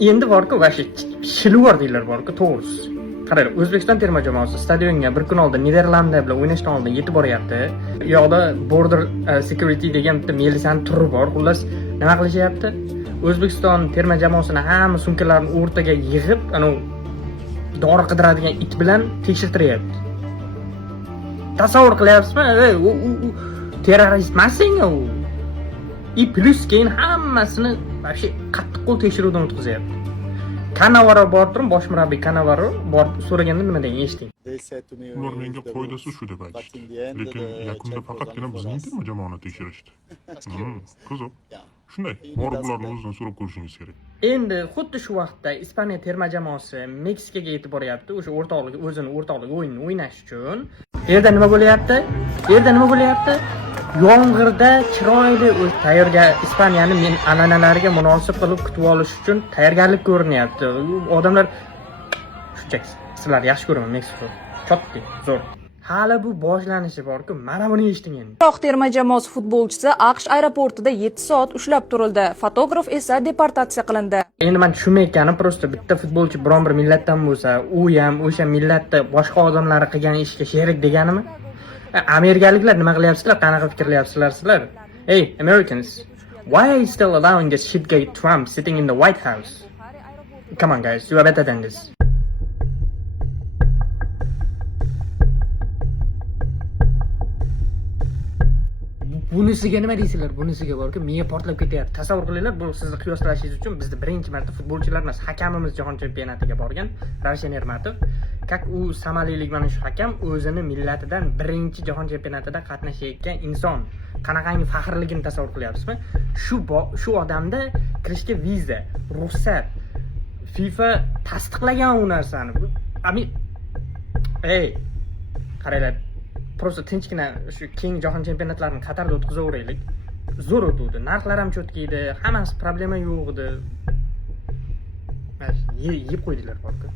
endi borku vashi shilvor deylar borku, to'g'risi. Qarang, O'zbekiston terma jamoasi stadionga bir kun oldin Niderlandiya bilan o'ynashdan oldin yetib boryapti. Bu yoqda border security degan bitta milisani turi bor. Xullas, nima qilishyapti? O'zbekiston terma jamoasini hamma sumkalarni o'rtaga yig'ib, dori qidiradigan it bilan tekshirtiryapti. Tasavvur qilyapsizmi? U terrorist emasmi u? Plus keyin hammasini vashi qattiq qo'l tekshiruvdan o'tkazayapti. Kanavaro borib turing, bosh murabbiy Kanavaro borib so'raganda nima degan eshiting. Ular menga foydasi shu deb aytishdi. Lekin yakunda faqatgina bizning terma jamoani tekshirishdi. Qiziq. Shunday, borib ularni o'zidan so'rab ko'rishingiz kerak. Endi xuddi shu vaqtda Ispaniya terma jamoasi Meksikaga yetib boryapti. O'sha o'rtoqlik o'yinini o'ynash uchun. Yerda nima bo'lyapti? Yomg'irda chiroyli Ispaniyaning an'analariga munosib qilib kutib olish uchun tayyorgarlik ko'rinyapti. Odamlar shunchaki sizlar yaxshi ko'raman Meksiko. Chotdi, zo'r. Hali bu boshlanishi bor-ku, mana buni eshiting endi. Biroq terma jamoasi futbolchisi AQSh aeroportida 7 soat ushlab turildi. Fotograf esa deportatsiya qilindi. Endi men tushunmayotganim prosta bitta futbolchi biron bir millatdan bo'lsa, u ham o'sha millatda boshqa odamlar qilgan ishga sherik deganimi? Amerikaliklar nima qilyapsizlar? Qanaqa fikrlayapsizlar sizlar? Hey, Americans, why are you still allowing this shitgate Trump sitting in the White House? Come on guys, you are better than this. Bunisiga nima deysizlar? Bunisiga borku, menga portlab ketyapti. Tasavvur qilinglar, bu sizni qiyoslashingiz uchun bizda birinchi marta futbolchilar emas, hakamimiz jahon chempionatiga borgan, Ravshan Ermatov. Kak u somaliylik mana shu hakam o'zini millatidan birinchi jahon chempionatida qatnashayotgan inson. Qanaqangi faxrligini tasavvur qilyapsizmi? Shu odamda kirishga viza, ruxsat FIFA tasdiqlagan u narsani. Qaranglar. Prosta tinchgina shu keng jahon chempionatlarini Qatarda o'tkazaveraylik. Zo'r o'tdi. Narxlar ham cho'tka edi, hammasi problema yo'q edi. Yeb qo'ydilar borku.